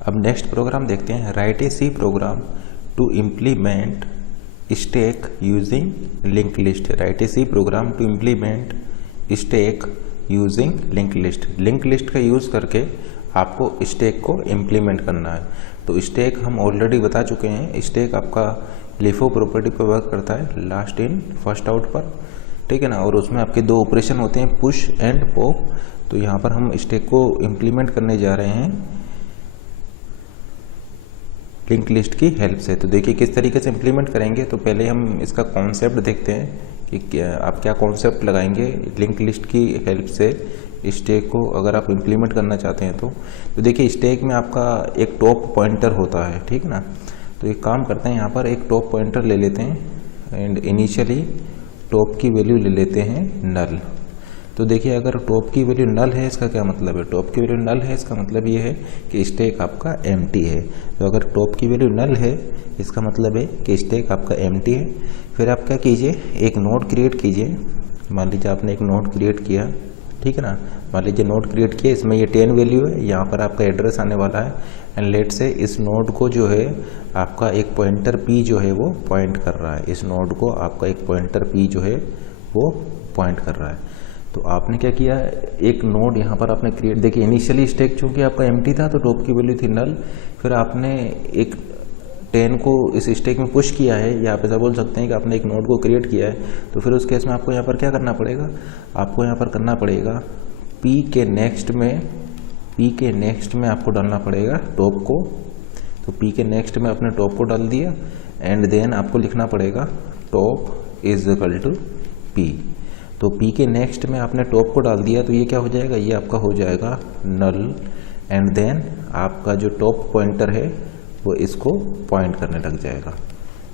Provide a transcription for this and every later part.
अब next program देखते हैं, write a C program to implement stack using link list. Write a C program to implement stack using link list. Link list का use करके आपको stack को implement करना है। तो स्टैक हम ऑलरेडी बता चुके हैं, स्टैक आपका लिफो प्रॉपर्टी पर वर्क करता है, लास्ट इन फर्स्ट आउट पर, ठीक है ना। और उसमें आपके दो ऑपरेशन होते हैं, पुश एंड पॉप। तो यहाँ पर हम स्टैक को इम्प्लीमेंट करने जा रहे हैं लिंक लिस्ट की हेल्प से। तो देखिए किस तरीके से इम्प्लीमेंट करेंगे। तो पहले हम इसका कॉन्सेप्ट देखते हैं कि आप क्या कॉन्सेप्ट लगाएंगे लिंक लिस्ट की हेल्प से स्टैक को अगर आप इम्प्लीमेंट करना चाहते हैं तो देखिए स्टैक में आपका एक टॉप पॉइंटर होता है, ठीक है ना। तो एक काम करते हैं, यहाँ पर एक टॉप पॉइंटर ले लेते हैं एंड इनिशियली टॉप की वैल्यू ले लेते हैं नल। तो देखिए अगर टॉप की वैल्यू नल है, इसका क्या मतलब है, टॉप की वैल्यू नल है इसका मतलब ये है कि स्टैक आपका एम्प्टी है। तो अगर टॉप की वैल्यू नल है इसका मतलब है कि स्टैक आपका एम्प्टी है। फिर आप क्या कीजिए, एक नोड क्रिएट कीजिए। मान लीजिए आपने एक नोड क्रिएट किया, ठीक है ना। मान लीजिए नोड क्रिएट किया, इसमें ये 10 वैल्यू है, यहाँ पर आपका एड्रेस आने वाला है एंड लेट से इस नोड को जो है आपका एक पॉइंटर p जो है वो पॉइंट कर रहा है। इस नोड को आपका एक पॉइंटर p जो है वो पॉइंट कर रहा है। तो आपने क्या किया, एक नोड यहाँ पर आपने क्रिएट, देखिए इनिशियली स्टैक चूंकि आपका एम्प्टी था तो टॉप की वैल्यू थी नल। फिर आपने एक 10 को इस स्टैक में पुश किया है, या आप ऐसा बोल सकते हैं कि आपने एक नोड को क्रिएट किया है। तो फिर उस केस में आपको यहाँ पर क्या करना पड़ेगा, आपको यहाँ पर करना पड़ेगा p के नेक्स्ट में आपको डालना पड़ेगा टॉप को। तो p के नेक्स्ट में आपने टॉप को डाल दिया एंड देन आपको लिखना पड़ेगा top is equal to p। तो p के नेक्स्ट में आपने टॉप को डाल दिया तो ये क्या हो जाएगा, ये आपका हो जाएगा नल एंड देन आपका जो टॉप पॉइंटर है वो इसको पॉइंट करने लग जाएगा।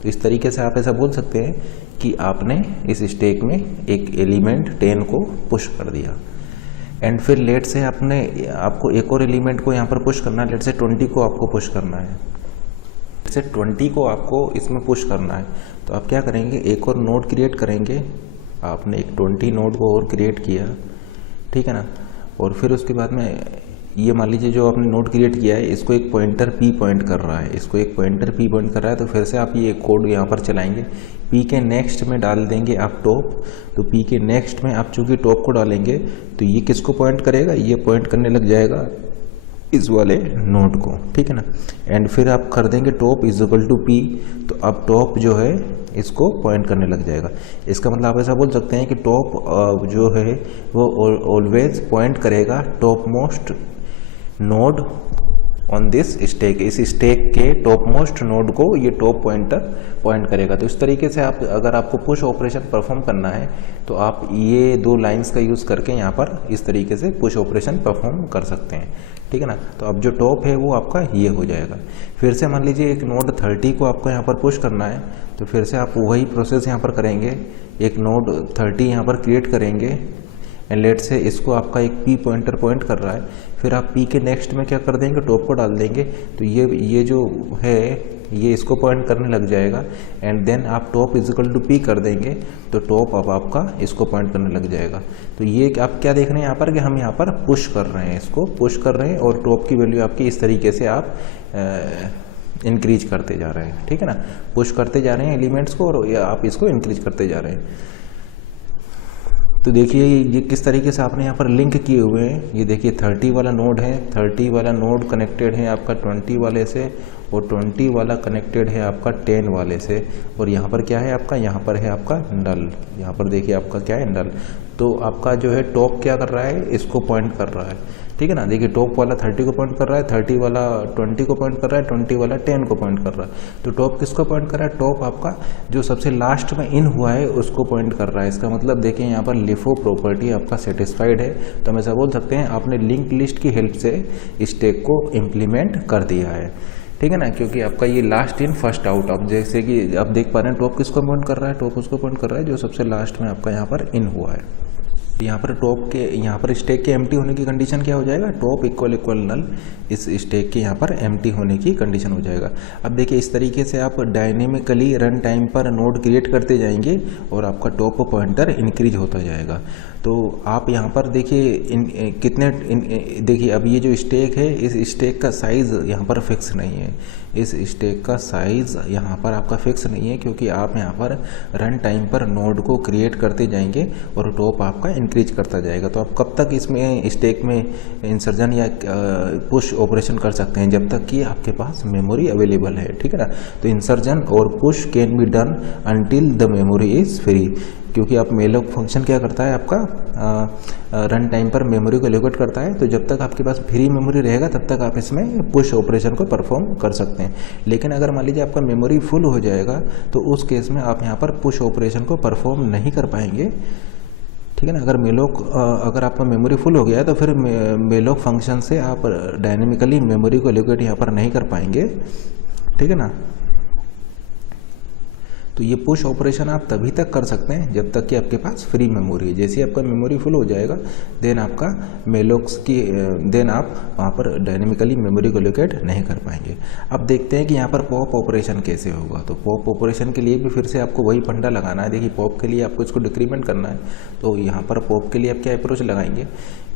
तो इस तरीके से आप ऐसा बोल सकते हैं कि आपने इस स्टैक में एक एलिमेंट 10 को पुश कर दिया एंड फिर लेट से आपको एक और एलिमेंट को यहाँ पर पुश करना है, लेट से 20 को आपको पुश करना है, लेट से 20 को आपको इसमें पुश करना है। तो आप क्या करेंगे, एक और नोड क्रिएट करेंगे। आपने एक 20 नोड को और क्रिएट किया, ठीक है ना। और फिर उसके बाद में ये मान लीजिए जो आपने नोड क्रिएट किया है इसको एक पॉइंटर p पॉइंट कर रहा है, इसको एक पॉइंटर p पॉइंट कर रहा है। तो फिर से आप ये कोड यहाँ पर चलाएंगे, p के नेक्स्ट में डाल देंगे आप टॉप। तो p के नेक्स्ट में आप चूंकि टॉप को डालेंगे तो ये किसको पॉइंट करेगा, ये पॉइंट करने लग जाएगा इस वाले नोड को, ठीक है ना। एंड फिर आप कर देंगे top is equal to p। तो अब टॉप जो है इसको पॉइंट करने लग जाएगा। इसका मतलब आप ऐसा बोल सकते हैं कि टॉप जो है वो ऑलवेज पॉइंट करेगा top most node on this stack. इस स्टैक के टॉप मोस्ट नोड को ये टॉप पॉइंटर पॉइंट करेगा। तो इस तरीके से आप अगर आपको पुश ऑपरेशन परफॉर्म करना है तो आप ये दो लाइंस का यूज़ करके यहाँ पर इस तरीके से पुश ऑपरेशन परफॉर्म कर सकते हैं, ठीक है ना। तो अब जो टॉप है वो आपका ये हो जाएगा। फिर से मान लीजिए एक नोड 30 को आपको यहाँ पर पुश करना है, तो फिर से आप वही प्रोसेस यहाँ पर करेंगे, एक नोड 30 यहाँ पर क्रिएट करेंगे एंड लेट से इसको आपका एक p पॉइंटर पॉइंट कर रहा है। फिर आप p के नेक्स्ट में क्या कर देंगे, टॉप को डाल देंगे। तो ये जो है ये इसको पॉइंट करने लग जाएगा एंड देन आप top is equal to p कर देंगे तो टॉप अब आपका इसको पॉइंट करने लग जाएगा। तो ये आप क्या देख रहे हैं यहाँ पर कि हम यहाँ पर पुश कर रहे हैं, इसको पुश कर रहे हैं और टॉप की वैल्यू आपकी इस तरीके से आप इंक्रीज करते जा रहे हैं, ठीक है ना। पुश करते जा रहे हैं एलिमेंट्स को और आप इसको इंक्रीज करते जा रहे हैं। तो देखिए ये किस तरीके से आपने यहाँ पर लिंक किए हुए हैं। ये देखिए 30 वाला नोड है, 30 वाला नोड कनेक्टेड है आपका 20 वाले से और 20 वाला कनेक्टेड है आपका 10 वाले से। और यहाँ पर क्या है आपका, यहाँ पर है आपका नल। यहाँ पर देखिए आपका क्या है, नल। तो आपका जो है टॉप क्या कर रहा है, इसको पॉइंट कर रहा है, ठीक है ना। देखिए टॉप वाला 30 को पॉइंट कर रहा है, 30 वाला 20 को पॉइंट कर रहा है, 20 वाला 10 को पॉइंट कर रहा है। तो टॉप किसको पॉइंट कर रहा है, टॉप आपका जो सबसे लास्ट में इन हुआ है उसको पॉइंट कर रहा है। इसका मतलब देखिए यहाँ पर लिफो प्रॉपर्टी आपका सेटिस्फाइड है। तो हम ऐसा बोल सकते हैं आपने लिंक लिस्ट की हेल्प से स्टैक को इम्प्लीमेंट कर दिया है, ठीक है ना। क्योंकि आपका ये लास्ट इन फर्स्ट आउट, आप जैसे कि आप देख पा रहे हैं टॉप किसको पॉइंट कर रहा है, टॉप उसको पॉइंट कर रहा है जो सबसे लास्ट में आपका यहाँ पर इन हुआ है। यहाँ पर टॉप के यहाँ पर स्टैक के एम्प्टी होने की कंडीशन क्या हो जाएगा, टॉप इक्वल नल, इस स्टैक के यहाँ पर एम्प्टी होने की कंडीशन हो जाएगा। अब देखिए इस तरीके से आप डायनेमिकली रन टाइम पर नोड क्रिएट करते जाएंगे और आपका टॉप पॉइंटर इंक्रीज होता जाएगा। तो आप यहाँ पर देखिए देखिए अब ये जो स्टैक है, इस स्टैक का साइज़ यहाँ पर फिक्स नहीं है, इस स्टैक का साइज़ यहाँ पर आपका फिक्स नहीं है, क्योंकि आप यहाँ पर रन टाइम पर नोड को क्रिएट करते जाएंगे और टॉप आपका इंक्रीज करता जाएगा। तो आप कब तक इसमें स्टैक में इंसर्जन या पुश ऑपरेशन कर सकते हैं, जब तक कि आपके पास मेमोरी अवेलेबल है, ठीक है ना। तो इंसर्जन और push can be done until the memory is free, क्योंकि आप मेलोक फंक्शन क्या करता है, आपका रन टाइम पर मेमोरी को एलोकेट करता है। तो जब तक आपके पास फ्री मेमोरी रहेगा तब तक आप इसमें पुश ऑपरेशन को परफॉर्म कर सकते हैं। लेकिन अगर मान लीजिए आपका मेमोरी फुल हो जाएगा तो उस केस में आप यहाँ पर पुश ऑपरेशन को परफॉर्म नहीं कर पाएंगे, ठीक है ना। अगर आपका मेमोरी फुल हो गया है तो फिर मेलोक फंक्शन से आप डायनेमिकली मेमोरी को एलोकेट यहाँ पर नहीं कर पाएंगे, ठीक है ना। तो ये पुश ऑपरेशन आप तभी तक कर सकते हैं जब तक कि आपके पास फ्री मेमोरी है। जैसे ही आपका मेमोरी फुल हो जाएगा देन आपका देन आप वहाँ पर डायनेमिकली मेमोरी को एलोकेट नहीं कर पाएंगे। अब देखते हैं कि यहाँ पर पॉप ऑपरेशन कैसे होगा। तो पॉप ऑपरेशन के लिए भी फिर से आपको वही फंडा लगाना है। देखिए पॉप के लिए आपको इसको डिक्रीमेंट करना है, तो यहाँ पर पॉप के लिए आप क्या अप्रोच लगाएंगे,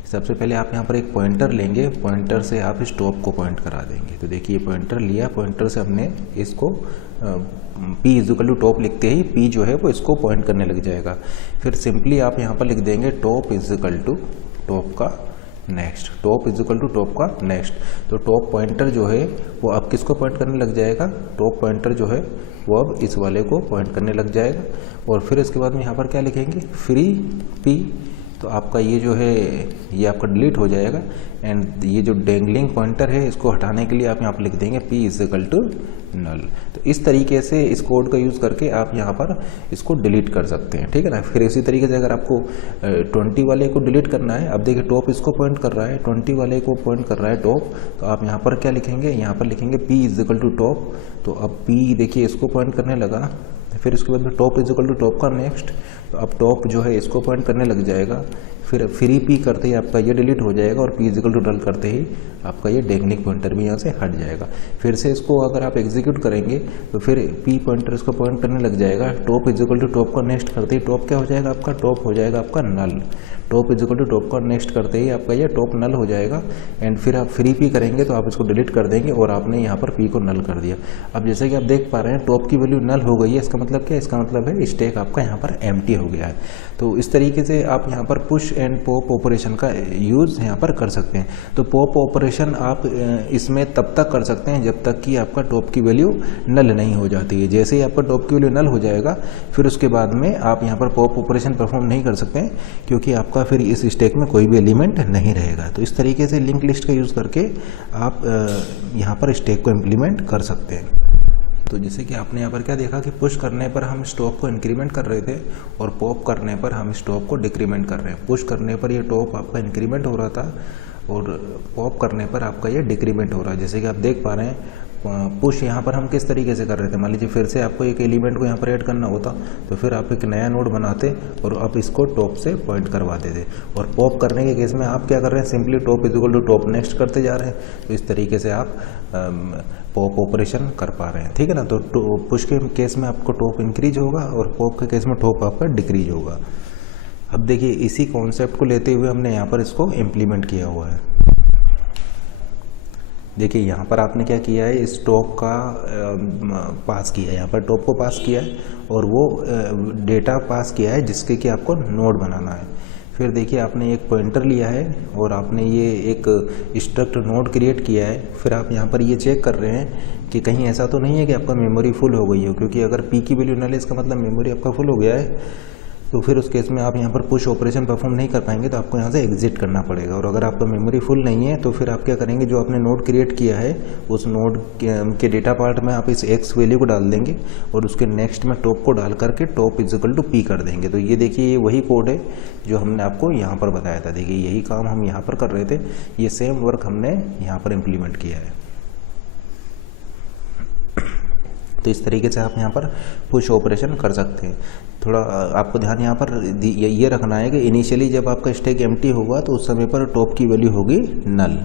सबसे पहले आप यहाँ पर एक पॉइंटर लेंगे, पॉइंटर से आप इस टॉप को पॉइंट करा देंगे। तो देखिए पॉइंटर लिया, पॉइंटर से हमने इसको P इक्वल टू टॉप लिखते ही P जो है वो इसको पॉइंट करने लग जाएगा। फिर सिंपली आप यहाँ पर लिख देंगे टॉप इक्वल टू टॉप का next, top equal to top का नेक्स्ट। तो टॉप पॉइंटर जो है वो अब किसको पॉइंट करने लग जाएगा, टॉप पॉइंटर जो है वो अब इस वाले को पॉइंट करने लग जाएगा। और फिर इसके बाद में यहाँ पर क्या लिखेंगे, फ्री P, तो आपका ये जो है ये आपका डिलीट हो जाएगा। एंड ये जो डेंगलिंग पॉइंटर है इसको हटाने के लिए आप यहाँ पर लिख देंगे P इक्वल टू नल। तो इस तरीके से इस कोड का यूज़ करके आप यहाँ पर इसको डिलीट कर सकते हैं, ठीक है ना। फिर इसी तरीके से अगर आपको 20 वाले को डिलीट करना है, अब देखिए टॉप इसको पॉइंट कर रहा है, 20 वाले को पॉइंट कर रहा है टॉप, तो आप यहाँ पर क्या लिखेंगे, यहाँ पर लिखेंगे P इक्वल टू टॉप। तो अब P देखिए इसको पॉइंट करने लगा, फिर उसके बाद में टॉप इक्वल टू टॉप का नेक्स्ट, तो अब टॉप जो है इसको पॉइंट करने लग जाएगा। फिर फ्री P करते ही आपका ये डिलीट हो जाएगा और P इक्वल टू डल करते ही आपका ये डेंगलिंग पॉइंटर भी यहाँ से हट जाएगा। फिर से इसको अगर आप एग्जीक्यूट करेंगे तो फिर P पॉइंटर इसको पॉइंट करने लग जाएगा। टॉप इक्वल टू टॉप का नेक्स्ट करते ही टॉप क्या हो जाएगा आपका, टॉप हो जाएगा आपका नल। टॉप इक्वल टू टॉप का नेक्स्ट करते ही आपका ये टॉप नल हो जाएगा। एंड फिर आप फ्री P करेंगे तो आप इसको डिलीट कर देंगे और आपने यहाँ पर P को नल कर दिया। अब जैसे कि आप देख पा रहे हैं टॉप की वैल्यू नल हो गई है, इसका मतलब क्या है, इसका मतलब है स्टैक आपका यहाँ पर एम्प्टी हो गया है। तो इस तरीके से आप यहाँ पर पुश एंड पॉप ऑपरेशन का यूज़ यहाँ पर कर सकते हैं। तो पॉप ऑपरेशन आप इसमें तब तक कर सकते हैं जब तक कि आपका टॉप की वैल्यू नल नहीं हो जाती है। जैसे ही आपका टॉप की वैल्यू नल हो जाएगा फिर उसके बाद में आप यहाँ पर पॉप ऑपरेशन परफॉर्म नहीं कर सकते हैं, क्योंकि आपका फिर इस स्टैक में कोई भी एलिमेंट नहीं रहेगा। तो इस तरीके से लिंक लिस्ट का यूज़ करके आप यहाँ पर स्टैक को इम्प्लीमेंट कर सकते हैं। तो जैसे कि आपने यहाँ पर क्या देखा कि पुश करने पर हम स्टॉप को इंक्रीमेंट कर रहे थे और पॉप करने पर हम स्टॉप को डिक्रीमेंट कर रहे हैं। पुश करने पर ये टॉप आपका इंक्रीमेंट हो रहा था और पॉप करने पर आपका ये डिक्रीमेंट हो रहा है। जैसे कि आप देख पा रहे हैं पुश यहाँ पर हम किस तरीके से कर रहे थे, मान लीजिए फिर से आपको एक एलिमेंट को यहाँ पर ऐड करना होता तो फिर आप एक नया नोड बनाते और आप इसको टॉप से पॉइंट करवा देते। और पॉप करने के केस में आप क्या कर रहे हैं, simply top equal to top next करते जा रहे हैं। तो इस तरीके से आप पॉप ऑपरेशन कर पा रहे हैं, ठीक है ना। तो पुश के केस में आपको टॉप इंक्रीज होगा और पॉप के केस में टॉप आपका डिक्रीज होगा। अब देखिए इसी कॉन्सेप्ट को लेते हुए हमने यहाँ पर इसको इम्प्लीमेंट किया हुआ है। देखिए यहाँ पर आपने क्या किया है, इस टॉप का पास किया है, यहाँ पर टॉप को पास किया है और वो डेटा पास किया है जिसके कि आपको नोड बनाना है। फिर देखिए आपने एक पॉइंटर लिया है और आपने ये एक स्ट्रक्ट नोड क्रिएट किया है। फिर आप यहाँ पर ये चेक कर रहे हैं कि कहीं ऐसा तो नहीं है कि आपका मेमोरी फुल हो गई हो, क्योंकि अगर P की वैल्यू नल है इसका मतलब मेमोरी आपका फुल हो गया है। तो फिर उस केस में आप यहाँ पर पुश ऑपरेशन परफॉर्म नहीं कर पाएंगे, तो आपको यहाँ से एग्जिट करना पड़ेगा। और अगर आपका मेमोरी फुल नहीं है तो फिर आप क्या करेंगे, जो आपने नोड क्रिएट किया है उस नोड के डेटा पार्ट में आप इस एक्स वैल्यू को डाल देंगे और उसके नेक्स्ट में टॉप को डाल करके टॉप इक्वल टू P कर देंगे। तो ये देखिए ये वही कोड है जो हमने आपको यहाँ पर बताया था। देखिए यही काम हम यहाँ पर कर रहे थे, ये सेम वर्क हमने यहाँ पर इम्प्लीमेंट किया है। तो इस तरीके से आप यहाँ पर पुश ऑपरेशन कर सकते हैं। थोड़ा आपको ध्यान यहाँ पर ये रखना है कि इनिशियली जब आपका स्टैक एम्प्टी होगा तो उस समय पर टॉप की वैल्यू होगी नल।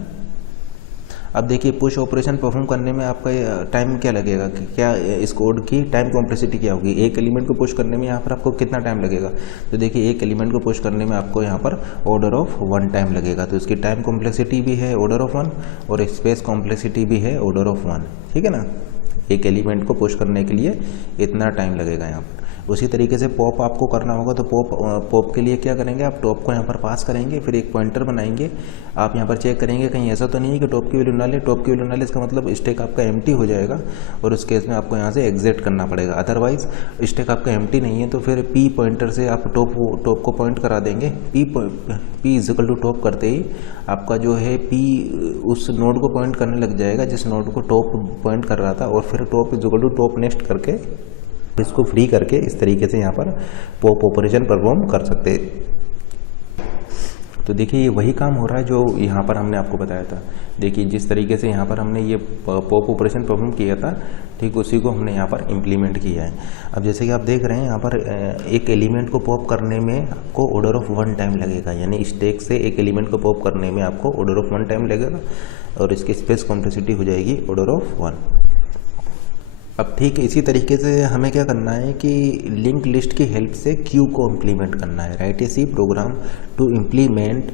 अब देखिए पुश ऑपरेशन परफॉर्म करने में आपका टाइम क्या लगेगा, कि क्या इस कोड की टाइम कॉम्प्लेक्सिटी क्या होगी, एक एलिमेंट को पुश करने में यहाँ पर आपको कितना टाइम लगेगा। तो देखिए एक एलिमेंट को पुश करने में आपको यहाँ पर ऑर्डर ऑफ 1 टाइम लगेगा। तो इसकी टाइम कॉम्प्लेक्सिटी भी है ऑर्डर ऑफ 1 और स्पेस कॉम्प्लेक्सिटी भी है ऑर्डर ऑफ 1, ठीक है ना। एक एलिमेंट को पुश करने के लिए इतना टाइम लगेगा यहाँ पर। उसी तरीके से पॉप आपको करना होगा। तो पॉप के लिए क्या करेंगे, आप टॉप को यहाँ पर पास करेंगे, फिर एक पॉइंटर बनाएंगे। आप यहाँ पर चेक करेंगे कहीं ऐसा तो नहीं है कि टॉप की वैल्यू नल है। टॉप की वैल्यू नल, इसका मतलब स्टैक आपका एम्प्टी हो जाएगा और उस केस में आपको यहाँ से एग्जिट करना पड़ेगा। अदरवाइज स्टैक आपका एम्प्टी नहीं है तो फिर पी पॉइंटर से आप टॉप को पॉइंट करा देंगे। पी इजिकल टू टॉप करते ही आपका जो है पी उस नोड को पॉइंट करने लग जाएगा जिस नोड को टॉप पॉइंट कर रहा था, और फिर top equal to top next करके इसको फ्री करके इस तरीके से यहाँ पर पॉप ऑपरेशन परफॉर्म कर सकते हैं। तो देखिए ये वही काम हो रहा है जो यहाँ पर हमने आपको बताया था। देखिए जिस तरीके से यहाँ पर हमने ये पॉप ऑपरेशन परफॉर्म किया था, ठीक उसी को हमने यहाँ पर इम्प्लीमेंट किया है। अब जैसे कि आप देख रहे हैं यहाँ पर एक एलिमेंट को पॉप करने में आपको ऑर्डर ऑफ 1 टाइम लगेगा, यानी स्टैक से एक एलिमेंट को पॉप करने में आपको ऑर्डर ऑफ 1 टाइम लगेगा और इसकी स्पेस कॉम्प्लेक्सिटी हो जाएगी ऑर्डर ऑफ 1। अब ठीक इसी तरीके से हमें क्या करना है कि लिंक लिस्ट की हेल्प से क्यू को इम्प्लीमेंट करना है। Write a C program to implement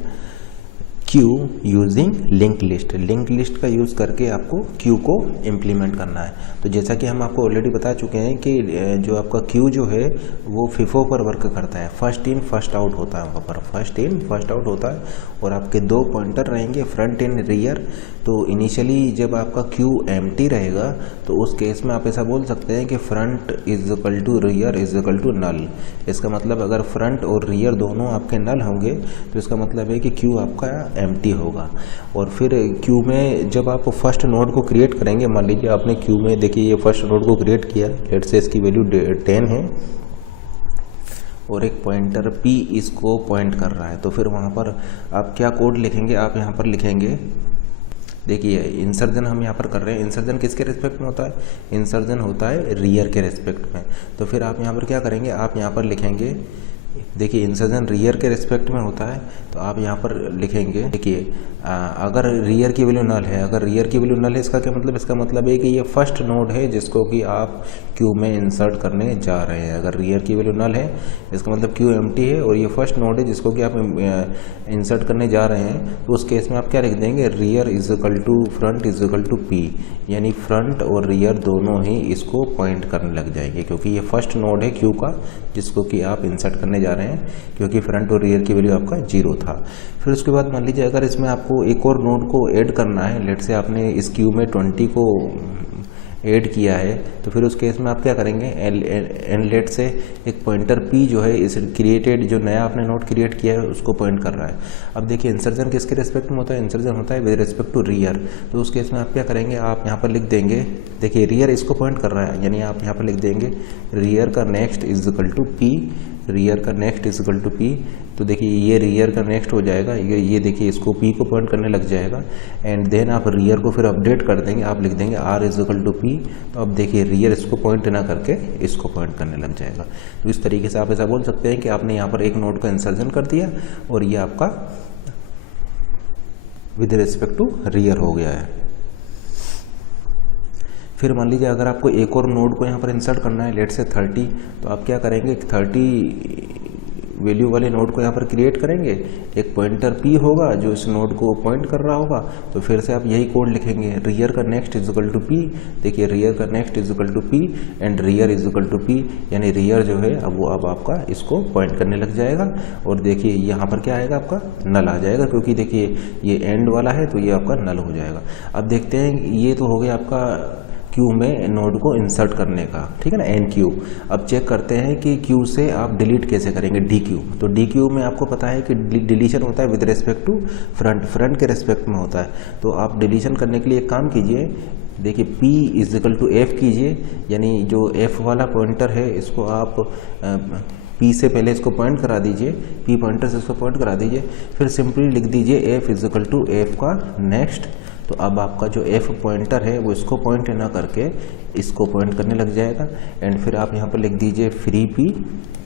queue using link list. Link list का यूज़ करके आपको क्यू को इम्प्लीमेंट करना है। तो जैसा कि हम आपको ऑलरेडी बता चुके हैं कि जो आपका क्यू जो है वो FIFO पर वर्क करता है, फर्स्ट इन फर्स्ट आउट होता है, वहाँ पर फर्स्ट इन फर्स्ट आउट होता है। और आपके 2 पॉइंटर रहेंगे, फ्रंट इन रियर। तो इनिशियली जब आपका क्यू एम्प्टी रहेगा तो उस केस में आप ऐसा बोल सकते हैं कि front is equal to rear is equal to null. इसका मतलब अगर फ्रंट और रियर दोनों आपके नल होंगे तो इसका मतलब है कि क्यू आपका एम्प्टी होगा। और फिर क्यू में जब आप फर्स्ट नोड को क्रिएट करेंगे, मान लीजिए आपने क्यू में देखिए ये फर्स्ट नोड को क्रिएट किया, लेट्स से इसकी वैल्यू 10 है और एक पॉइंटर P इसको पॉइंट कर रहा है, तो फिर वहाँ पर आप क्या कोड लिखेंगे, आप यहाँ पर लिखेंगे, देखिए इंसर्जन हम यहाँ पर कर रहे हैं। इंसर्जन किसके रिस्पेक्ट में होता है, इंसर्जन होता है रियर के रिस्पेक्ट में। तो फिर आप यहाँ पर क्या करेंगे, आप यहाँ पर लिखेंगे, देखिए इंसर्जन रियर के रिस्पेक्ट में होता है तो आप यहाँ पर लिखेंगे, देखिए अगर रियर की वैल्यू नल है, अगर रियर की वैल्यू नल है इसका क्या मतलब, इसका मतलब है कि ये फर्स्ट नोड है जिसको कि आप क्यू में इंसर्ट करने जा रहे हैं। अगर रियर की वैल्यू नल है इसका मतलब क्यू एम्प्टी है और ये फर्स्ट नोड है जिसको कि आप इंसर्ट करने जा रहे हैं। तो उस केस में आप क्या लिख देंगे, rear is equal to front is equal to P, यानी फ्रंट और रियर दोनों ही इसको पॉइंट करने लग जाएंगे क्योंकि ये फर्स्ट नोड है क्यू का जिसको कि आप इंसर्ट करने जा रहे हैं, क्योंकि फ्रंट और रियर की वैल्यू आपका 0 था। फिर उसके बाद मान लीजिए अगर इसमें आपको एक और नोड को ऐड करना है, लेट से आपने इस क्यू में 20 को ऐड किया है, तो फिर उस केस में आप क्या करेंगे, एंड लेट से एक पॉइंटर P जो है इस क्रिएटेड जो नया आपने नोड क्रिएट किया है उसको पॉइंट कर रहा है। अब देखिए इंसर्जन किसके रिस्पेक्ट में होता है, इंसर्जन होता है विद रिस्पेक्ट टू रियर। तो उस केस में आप क्या करेंगे, आप यहाँ पर लिख देंगे, देखिए रियर इसको पॉइंट कर रहा है, यानी आप यहाँ पर लिख देंगे रियर का next is equal to P, rear का next is equal to P। तो देखिए ये रियर का नेक्स्ट हो जाएगा, ये देखिए इसको P को पॉइंट करने लग जाएगा। एंड देन आप रियर को फिर अपडेट कर देंगे, आप लिख देंगे R is equal to P। तो अब देखिए रियर इसको पॉइंट ना करके इसको पॉइंट करने लग जाएगा। तो इस तरीके से आप ऐसा बोल सकते हैं कि आपने यहाँ पर एक नोड का इंसर्जन कर दिया और ये आपका विद रिस्पेक्ट टू रियर हो गया है। फिर मान लीजिए अगर आपको एक और नोड को यहाँ पर इंसर्ट करना है, लेट से 30, तो आप क्या करेंगे, 30 वैल्यू वाले नोड को यहाँ पर क्रिएट करेंगे, एक पॉइंटर P होगा जो इस नोड को पॉइंट कर रहा होगा। तो फिर से आप यही कोड लिखेंगे, रियर का next is equal to P। देखिए रियर का next is equal to P and rear is equal to P, यानी रियर जो है अब वो अब आपका इसको पॉइंट करने लग जाएगा। और देखिए यहाँ पर क्या आएगा, आपका नल आ जाएगा, क्योंकि देखिए ये एंड वाला है तो ये आपका नल हो जाएगा। अब देखते हैं, ये तो हो गया आपका क्यू में नोड को इंसर्ट करने का, ठीक है ना, एन क्यू। अब चेक करते हैं कि क्यू से आप डिलीट कैसे करेंगे, डी क्यू। तो डी क्यू में आपको पता है कि डिलीशन होता है with respect to front, front के रिस्पेक्ट में होता है। तो आप डिलीशन करने के लिए एक काम कीजिए, देखिए P is equal to F कीजिए, यानी जो F वाला पॉइंटर है इसको आप P से पहले इसको पॉइंट करा दीजिए, P पॉइंटर से इसको पॉइंट करा दीजिए, फिर सिंपली लिख दीजिए F is equal to F का नेक्स्ट तो अब आपका जो f पॉइंटर है वो इसको पॉइंट ना करके इसको पॉइंट करने लग जाएगा। एंड फिर आप यहाँ पर लिख दीजिए free p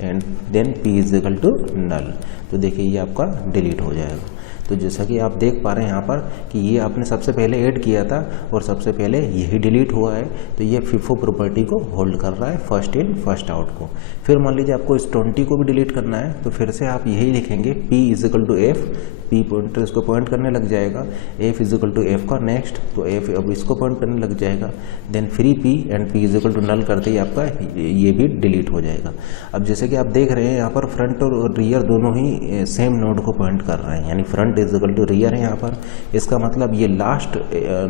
and then p is equal to null. तो देखिए ये आपका डिलीट हो जाएगा। तो जैसा कि आप देख पा रहे हैं यहाँ पर कि ये आपने सबसे पहले ऐड किया था और सबसे पहले यही डिलीट हुआ है, तो ये FIFO प्रॉपर्टी को होल्ड कर रहा है फर्स्ट इन फर्स्ट आउट को। फिर मान लीजिए आपको इस 20 को भी डिलीट करना है, तो फिर से आप यही लिखेंगे p is equal to f, p pointer इसको पॉइंट करने लग जाएगा, f is equal to f का नेक्स्ट, तो f अब इसको पॉइंट करने लग जाएगा, then free p and p is equal to null करते ही आपका ये भी डिलीट हो जाएगा। अब जैसे कि आप देख रहे हैं यहाँ पर फ्रंट और रियर दोनों ही सेम नोड को पॉइंट कर रहे हैं, यानी front is equal to rear है यहाँ पर। इसका मतलब ये लास्ट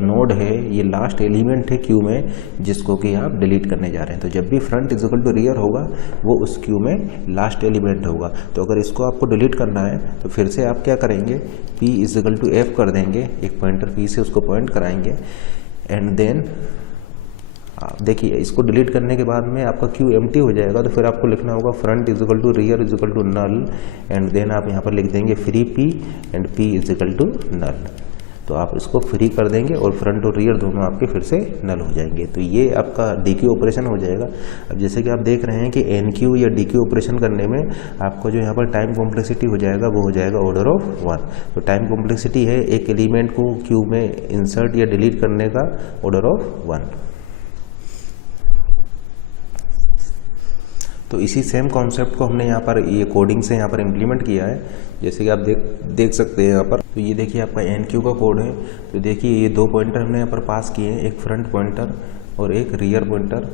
नोड है, ये लास्ट एलिमेंट है क्यू में जिसको कि आप डिलीट करने जा रहे हैं। तो जब भी front is equal to rear होगा वो उस क्यू में लास्ट एलिमेंट होगा। तो अगर इसको आपको डिलीट करना है तो फिर से आप क्या करेंगे, p is equal to f कर देंगे, एक पॉइंटर p से उसको पॉइंट कराएंगे एंड देन देखिए इसको डिलीट करने के बाद में आपका क्यू एम्प्टी हो जाएगा। तो फिर आपको लिखना होगा front is equal to rear is equal to null and then आप यहाँ पर लिख देंगे free p and p is equal to null. तो आप इसको फ्री कर देंगे और फ्रंट और रियर दोनों आपके फिर से नल हो जाएंगे। तो ये आपका DQ ऑपरेशन हो जाएगा। अब जैसे कि आप देख रहे हैं कि NQ या DQ ऑपरेशन करने में आपको जो यहाँ पर टाइम कॉम्प्लेक्सिटी हो जाएगा वो हो जाएगा ऑर्डर ऑफ 1। तो टाइम कॉम्प्लेक्सिटी है एक एलिमेंट को क्यू में इंसर्ट या डिलीट करने का ऑर्डर ऑफ 1। तो इसी सेम कॉन्सेप्ट को हमने यहाँ पर ये कोडिंग से यहाँ पर इम्प्लीमेंट किया है, जैसे कि आप देख सकते हैं यहाँ पर। तो ये देखिए आपका NQ का कोड है। तो देखिए ये 2 पॉइंटर हमने यहाँ पर पास किए हैं, एक फ्रंट पॉइंटर और एक रियर पॉइंटर।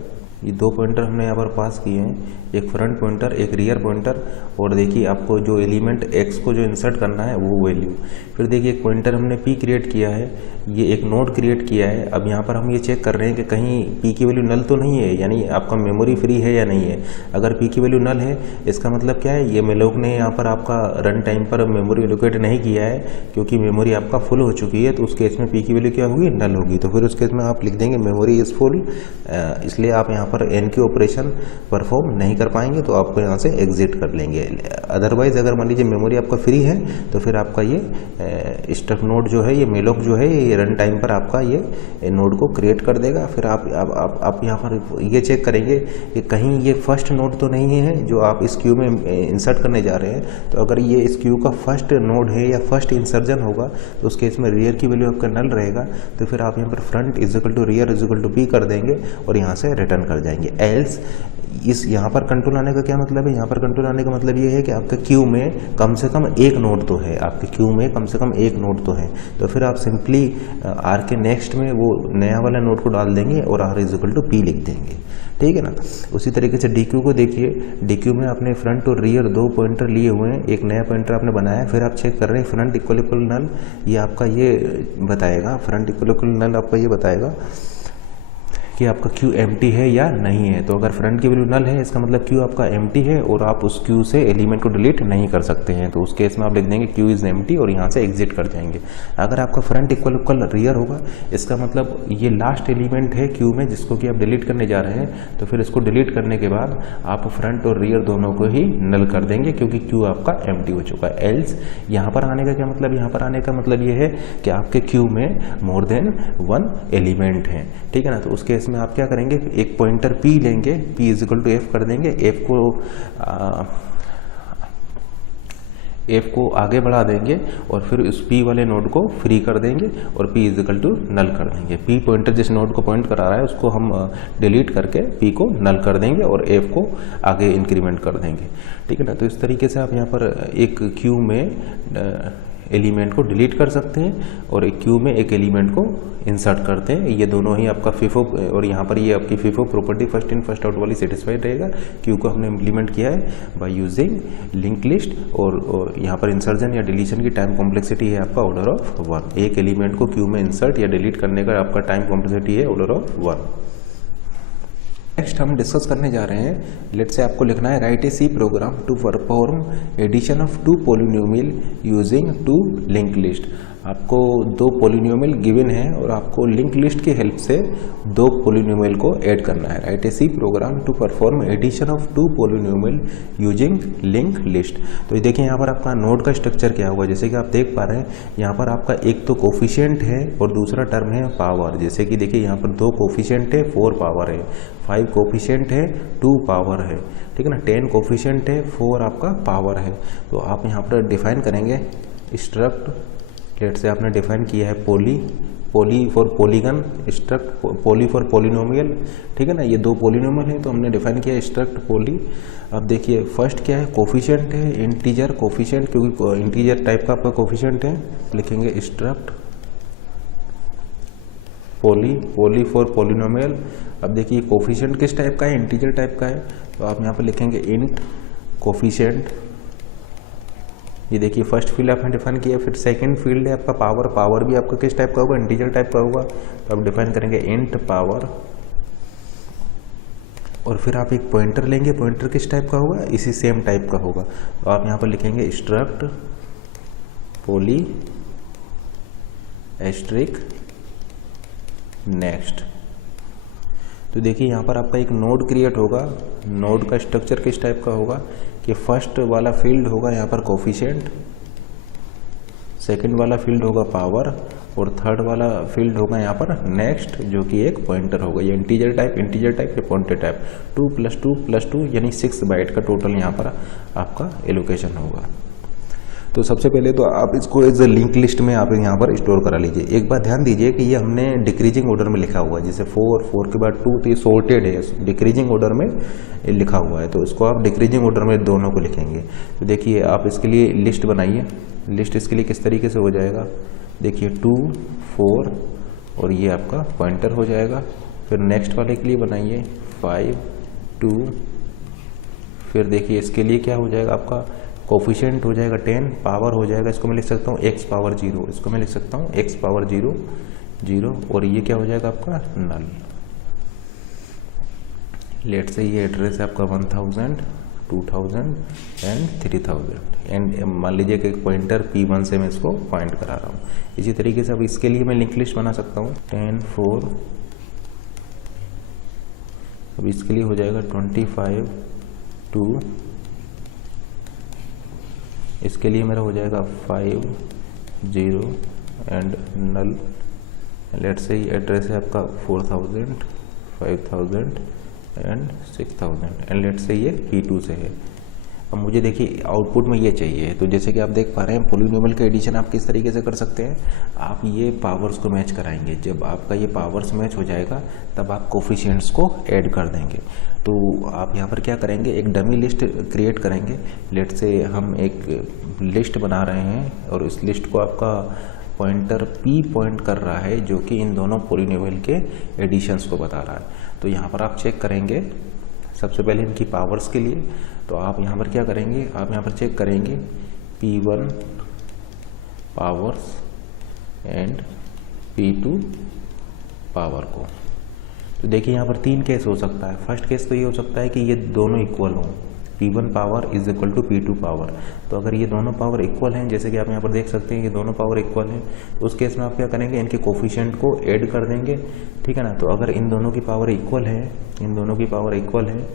ये 2 पॉइंटर हमने यहाँ पर पास किए हैं, एक फ्रंट पॉइंटर एक रियर पॉइंटर। और देखिए आपको जो एलिमेंट x को जो इंसर्ट करना है वो वैल्यू। फिर देखिए एक पॉइंटर हमने p क्रिएट किया है, ये एक नोड क्रिएट किया है। अब यहाँ पर हम ये चेक कर रहे हैं कि कहीं p की वैल्यू नल तो नहीं है, यानी आपका मेमोरी फ्री है या नहीं है। अगर p की वैल्यू नल है इसका मतलब क्या है, ये मेलोक ने यहाँ पर आपका रन टाइम पर मेमोरी एलोकेट नहीं किया है क्योंकि मेमोरी आपका फुल हो चुकी है। तो उस केस में p की वैल्यू क्या होगी, नल होगी। तो फिर उस केस में आप लिख देंगे मेमोरी इज फुल, इसलिए आप यहाँ पर NQ ऑपरेशन परफॉर्म नहीं कर पाएंगे, तो आपको यहाँ से एग्जिट कर लेंगे। अदरवाइज अगर मान लीजिए मेमोरी आपका फ्री है तो फिर आपका ये स्टक नोड जो है, ये मेलोक जो है, ये रन टाइम पर आपका ये नोड को क्रिएट कर देगा। फिर आप यहाँ पर ये चेक करेंगे कि कहीं ये फर्स्ट नोड तो नहीं है जो आप इस क्यू में इंसर्ट करने जा रहे हैं। तो अगर ये इस क्यू का फर्स्ट नोड है या फर्स्ट इंसर्जन होगा तो उस केस में रियर की वैल्यू आपका नल रहेगा। तो फिर आप यहाँ पर front is equal to rear is equal to p कर देंगे और यहाँ से रिटर्न कर जाएंगे। एल्स इस यहाँ पर कंट्रोल आने का क्या मतलब है, यहाँ पर कंट्रोल आने का मतलब ये है कि आपके क्यू में कम से कम एक नोड तो है, आपके क्यू में कम से कम एक नोड तो है। तो फिर आप सिंपली r के नेक्स्ट में वो नया वाला नोड को डाल देंगे और r is equal to p लिख देंगे, ठीक है ना। उसी तरीके से DQ को देखिए, DQ में आपने फ्रंट और रियर 2 पॉइंटर लिए हुए हैं, एक नया पॉइंटर आपने बनाया। फिर आप चेक कर रहे हैं फ्रंट इक्वल इक्वल नल, ये आपका ये बताएगा, फ्रंट इक्वल इक्वल नल आपका ये बताएगा कि आपका क्यू एम्प्टी है या नहीं है। तो अगर फ्रंट की वैल्यू नल है इसका मतलब क्यू आपका एम्प्टी है और आप उस क्यू से एलिमेंट को डिलीट नहीं कर सकते हैं। तो उस केस में आप लिख देंगे क्यू इज एम्प्टी और यहाँ से एग्जिट कर जाएंगे। अगर आपका फ्रंट इक्वल इक्वल रियर होगा इसका मतलब ये लास्ट एलिमेंट है क्यू में जिसको कि आप डिलीट करने जा रहे हैं। तो फिर इसको डिलीट करने के बाद आप फ्रंट और रियर दोनों को ही नल कर देंगे क्योंकि क्यू आपका एम्प्टी हो चुका है। एल्स यहाँ पर आने का क्या मतलब, यहाँ पर आने का मतलब ये है कि आपके क्यू में मोर देन 1 एलिमेंट है, ठीक है ना। तो उस केस में आप क्या करेंगे, एक पॉइंटर p लेंगे, p is equal to f कर देंगे, f को आगे बढ़ा देंगे और फिर उस p वाले नोड को फ्री कर देंगे और p is equal to null कर देंगे। p पॉइंटर जिस नोड को पॉइंट करा रहा है उसको हम डिलीट करके p को नल कर देंगे और f को आगे इंक्रीमेंट कर देंगे, ठीक है ना। तो इस तरीके से आप यहाँ पर एक क्यू में एलिमेंट को डिलीट कर सकते हैं और एक क्यू में एक एलिमेंट को इंसर्ट करते हैं। ये दोनों ही आपका FIFO और यहाँ पर ये आपकी FIFO property first in first out वाली सेटिस्फाइड रहेगा। क्यू को हमने इम्प्लीमेंट किया है बाय यूजिंग लिंक लिस्ट और यहाँ पर इंसर्जन या डिलीशन की टाइम कॉम्प्लेक्सिटी है आपका ऑर्डर ऑफ 1। एक एलिमेंट को क्यू में इंसर्ट या डिलीट करने का आपका टाइम कॉम्प्लेक्सिटी है ऑर्डर ऑफ 1। नेक्स्ट हम डिस्कस करने जा रहे हैं, लेट से आपको लिखना है write a C program to perform addition of 2 polynomial using 2 link list. आपको दो पॉलिनोमियल गिवन है और आपको लिंक लिस्ट की हेल्प से दो पॉलिनोमियल को ऐड करना है। Write a C program to perform addition of two polynomial using link list. तो देखिए यहाँ पर आपका नोड का स्ट्रक्चर क्या होगा, जैसे कि आप देख पा रहे हैं यहाँ पर आपका एक तो कोफिशिएंट है और दूसरा टर्म है पावर। जैसे कि देखिए यहाँ पर दो कोफिशिएंट है, 4 पावर है, 5 कोफिशिएंट है, 2 पावर है, ठीक है ना, 10 कोफिशिएंट है, 4 आपका पावर है। तो आप यहाँ पर डिफाइन करेंगे स्ट्रक्ट, लेट से आपने डिफाइन किया है poly for polygon, struct poly for polynomial, ठीक है ना, ये दो पॉलिनोमियल है तो हमने डिफाइन किया स्ट्रक्ट पोली। अब देखिए फर्स्ट क्या है, कोफिशिएंट है, इंटीजर कोफिशिएंट, क्योंकि इंटीजर टाइप का आपका कोफिशिएंट है, लिखेंगे स्ट्रक्ट पोली फॉर पॉलिनोमियल। अब देखिए कोफिशिएंट किस टाइप का है, इंटीजर टाइप का है, तो आप यहाँ पर लिखेंगे इंट कोफिशिएंट। ये देखिए फर्स्ट फील्ड आपने डिफाइन किया, फिर सेकंड फील्ड है आपका पावर भी आपका किस टाइप का होगा, इंटीजर टाइप का होगा, तो आप डिफाइन करेंगे इंट पावर। और फिर आप एक पॉइंटर लेंगे, पॉइंटर किस टाइप का होगा, इसी सेम टाइप का होगा, तो आप यहाँ पर लिखेंगे स्ट्रक्ट पोली एस्ट्रिक नेक्स्ट। तो देखिए यहाँ पर आपका एक नोड क्रिएट होगा, नोड का स्ट्रक्चर किस टाइप का होगा कि फर्स्ट वाला फील्ड होगा यहाँ पर कोफिशिएंट, सेकंड वाला फील्ड होगा पावर और थर्ड वाला फील्ड होगा यहाँ पर नेक्स्ट, जो कि एक पॉइंटर होगा। ये इंटीजर टाइप या पॉइंटर टाइप, 2 + 2 यानी 6 बाइट का टोटल यहाँ पर आपका एलोकेशन होगा। तो सबसे पहले तो आप इसको एज अ लिंक लिस्ट में आप यहाँ पर स्टोर करा लीजिए। एक बात ध्यान दीजिए कि ये हमने डिक्रीजिंग ऑर्डर में लिखा हुआ है, जैसे 4 के बाद 2, तो ये सॉर्टेड है, डिक्रीजिंग ऑर्डर में लिखा हुआ है, तो इसको आप डिक्रीजिंग ऑर्डर में दोनों को लिखेंगे। तो देखिए आप इसके लिए लिस्ट बनाइए, लिस्ट इसके लिए किस तरीके से हो जाएगा, देखिए 2 4 और ये आपका पॉइंटर हो जाएगा। फिर नेक्स्ट वाले के लिए बनाइए 5 2, फिर देखिए इसके लिए क्या हो जाएगा, आपका कोफिशिएंट हो जाएगा 10, पावर हो जाएगा, इसको मैं लिख सकता हूँ x पावर 0, इसको मैं लिख सकता हूँ x पावर 0, और ये क्या हो जाएगा आपका नल। लेट से ये एड्रेस है आपका 1000, 2000 एंड 3000 एंड मान लीजिए कि एक पॉइंटर P1 से मैं इसको पॉइंट करा रहा हूँ। इसी तरीके से अब इसके लिए मैं लिंक लिस्ट बना सकता हूँ 10 4, अब इसके लिए हो जाएगा 25 2, इसके लिए मेरा हो जाएगा 5 0 एंड नल। लेट से ही एड्रेस है आपका 4000 5000 एंड 6000 एंड लेट से ये P2 से है। अब मुझे देखिए आउटपुट में ये चाहिए, तो जैसे कि आप देख पा रहे हैं पॉलिनोमियल का एडिशन आप किस तरीके से कर सकते हैं, आप ये पावर्स को मैच कराएंगे। जब आपका ये पावर्स मैच हो जाएगा तब आप कोफिशिएंट्स को ऐड कर देंगे। तो आप यहाँ पर क्या करेंगे, एक डमी लिस्ट क्रिएट करेंगे। लेट से हम एक लिस्ट बना रहे हैं और इस लिस्ट को आपका पॉइंटर P पॉइंट कर रहा है, जो कि इन दोनों पॉलिनोमियल के एडिशंस को बता रहा है। तो यहाँ पर आप चेक करेंगे सबसे पहले इनकी पावर्स के लिए, तो आप यहाँ पर क्या करेंगे, आप यहाँ पर चेक करेंगे P1 powers and P2 power को। तो देखिए यहाँ पर 3 केस हो सकता है। फर्स्ट केस तो ये हो सकता है कि ये दोनों इक्वल हों, P1 power is equal to P2 power. तो अगर ये दोनों पावर इक्वल हैं, जैसे कि आप यहाँ पर देख सकते हैं ये दोनों पावर इक्वल हैं, तो उस केस में आप क्या करेंगे, इनके कोफिशिएंट को ऐड कर देंगे, ठीक है ना। तो अगर इन दोनों की पावर इक्वल है, इन दोनों की पावर इक्वल है